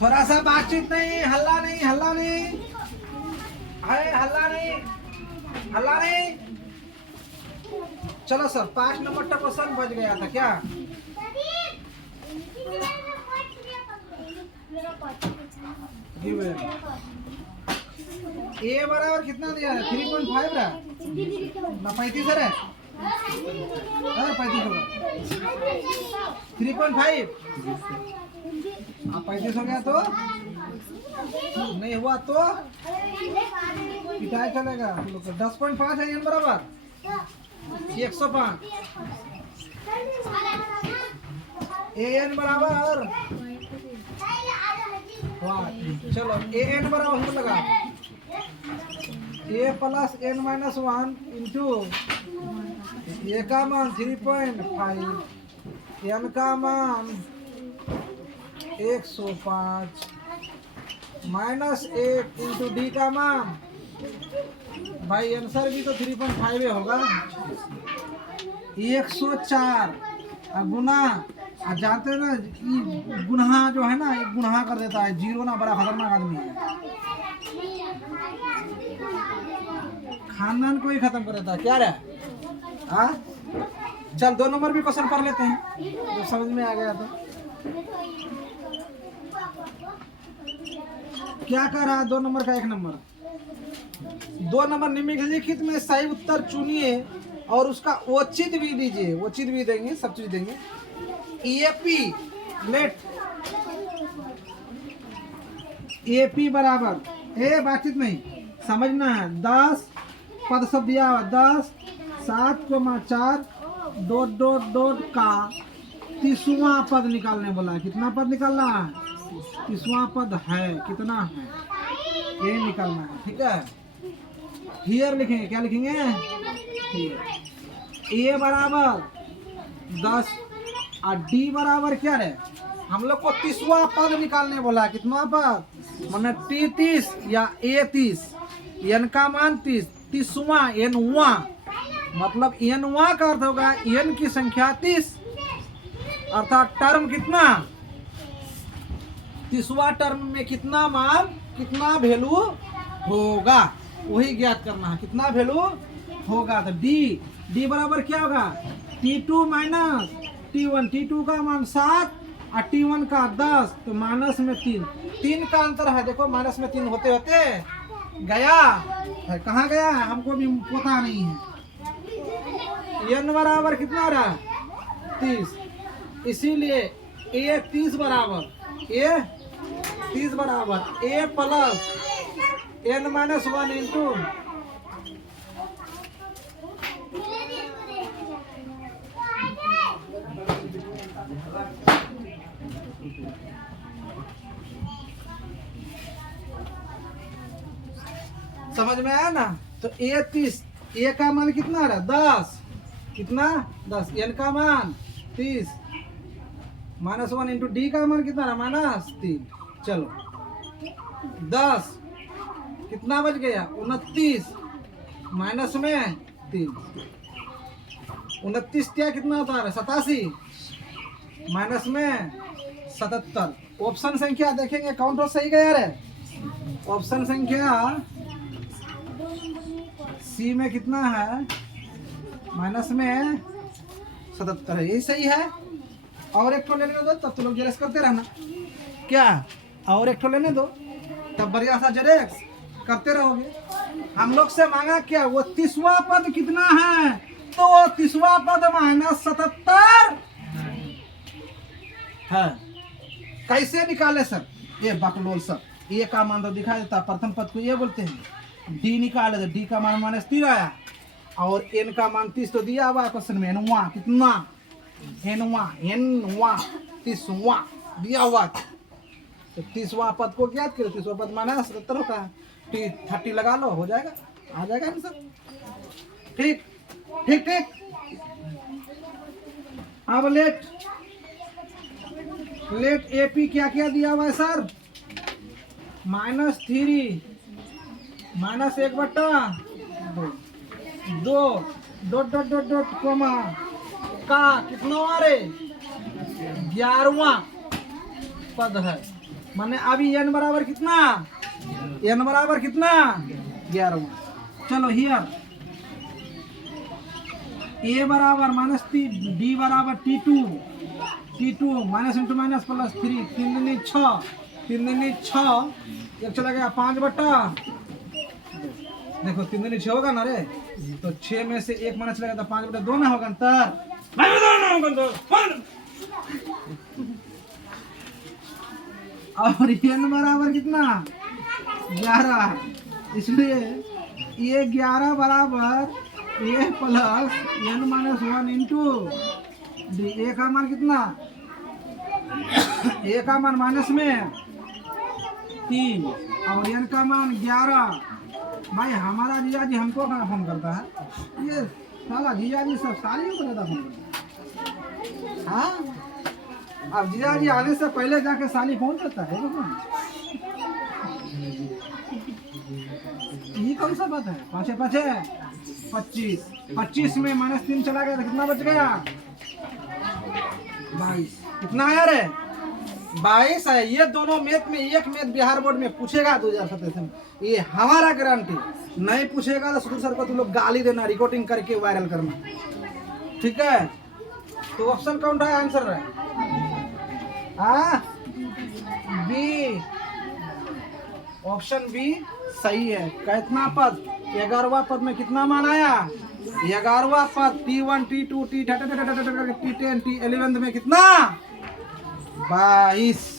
थोड़ा सा बातचीत नहीं, हल्ला नहीं, हल्ला नहीं है, हल्ला नहीं, हल्ला नहीं। चलो सर, 5 नंबर का क्वेश्चन बच गया था क्या? ए बराबर कितना दिया है? 3.5 रहा ना, 35 है? 35 होगा। 3.5 35 हो गया तो नहीं हुआ तो पिटाई चलेगा। 10.5 है एन बराबर 105। ए एन बराबर चलो ए एन बराबर हम लगा ए प्लस एन माइनस 1 इंटू ए का मान 3.5, एन का मान 105 माइनस 1 इंटू डी का मान, भाई आंसर भी तो 3.5 होगा। 104 गुना, जानते हैं ना गुनहा जो है ना, एक गुनहा कर देता है, जीरो ना बड़ा खतरनाक आदमी है, खानदान को ही खत्म कर देता है। क्या रे? हाँ चल 2 नंबर भी क्वेश्चन कर लेते हैं जो समझ में आ गया तो। क्या कर रहा है 2 नंबर का? 1 नंबर 2 नंबर निम्नलिखित में सही उत्तर चुनिए और उसका उचित भी दीजिए। उचित भी देंगे, सब चीज देंगे। एपी लेट एपी बराबर ए बातचीत नहीं समझना है। 10 पद सब दिया हुआ, 10 7,4 डॉट डॉट डॉट का 30वां पद निकालने बोला है। कितना पद निकालना है? 30वां पद है, कितना है ये निकालना है। ठीक है, हियर लिखेंगे। क्या लिखेंगे? ए बराबर 10 और डी बराबर क्या है? हम लोग को 30वां पद निकालने बोला है। कितना पद? माने टी 30 या ए 30, एन का मान 30, 30वां एनवा, मतलब एनवा का अर्थ होगा एन की संख्या 30, अर्थात टर्म कितना? 30वां टर्म में कितना मान, कितना वैल्यू होगा वही ज्ञात करना है। कितना वैल्यू होगा? तो डी बराबर क्या होगा? T2 minus T1। T2 का मान 7 और T1 का 10, तो माइनस में 3 का अंतर है। देखो माइनस में 3 होते होते गया है, कहाँ गया है हमको भी पता नहीं है। n बराबर कितना रहा? 30, इसीलिए a 30 बराबर a plus n minus 1 into समझ में आया ना? तो ए 30, ए का मान कितना रहा? 10, कितना? 10, एन का मान 30 माइनस 1 इंटू डी का मान कितना रहा? -3। चलो 10 कितना बच गया? 29 माइनस में 3, 29 क्या कितना होता है? 87 माइनस में 77। ऑप्शन संख्या देखेंगे काउंट हो सही गया रे। ऑप्शन संख्या सी में कितना है? माइनस में 77 है, यही सही है। और एक ठो लेने दो तब तो लोग जेरेक्स करते रहना। क्या? और एक ठो लेने दो तब बढ़िया सा जेरेक्स करते रहोगे। हम लोग से मांगा क्या? वो 30वां पद कितना है? तो 30वां पद -77 है। कैसे निकाले सर? ये बकलोल सर, ए का मान तो दिखा देता, प्रथम पद को ये बोलते हैं। डी निकाले तो डी का मान -3 आया और एन का मान 30 तो दिया हुआ क्वेश्चन में। एनवा कितना? एनवा 30वां दिया हुआ, तो 30वां पद को ज्ञात करो। 30वां पद -77 होता है, 30 लगा लो, हो जाएगा, आ जाएगा आंसर। ठीक ठीक ठीक। अब लेट एपी क्या क्या दिया हुआ है sir? -3 -1/2 dot dot dot dot comma का कितना रे? 11वां पद है। मैंने अभी n बराबर कितना, n बराबर कितना 11। चलो हियर a बराबर -3, d बराबर t2 minus into minus plus 3, 3 दूनी 6, 3 दूनी 6, एक चला गया 5 बटा, देखो 3 दूनी 6 होगा ना रे, तो 6 में से 1 माइनस लगेगा तो 5 बटा 2 ना होगा अंतर। और n बराबर कितना 11, इसलिए ये 11 बराबर a plus n minus 1 into d. A का मान कितना, ए का मान माइनस में 3 और n का मान 11। भाई हमारा जीजाजी हमको कहाँ फोन करता है, ये साला जीजाजी सब साली को ज्यादा फोन करता है। हाँ अब जीजाजी आने से पहले जाके साली फोन करता है। ये कौन सा बात है, 5 5 25, 25 में -3 चला गया तो कितना बच गया 22। कितना आया रे 22 है। ये दोनों मैथ में, एक मैथ बिहार बोर्ड में पूछेगा 2027 में, ये हमारा गारंटी। नहीं पूछेगा तो सुधीर सर को तुम लोग गाली देना, रिकॉर्डिंग करके वायरल करना, ठीक है। तो ऑप्शन कौन रहा आंसर रहा, बी, ऑप्शन बी सही है। कितना पद, 11वां पद में कितना मान आया 11वां पद, T1 T2 T10 T11 में कितना 22।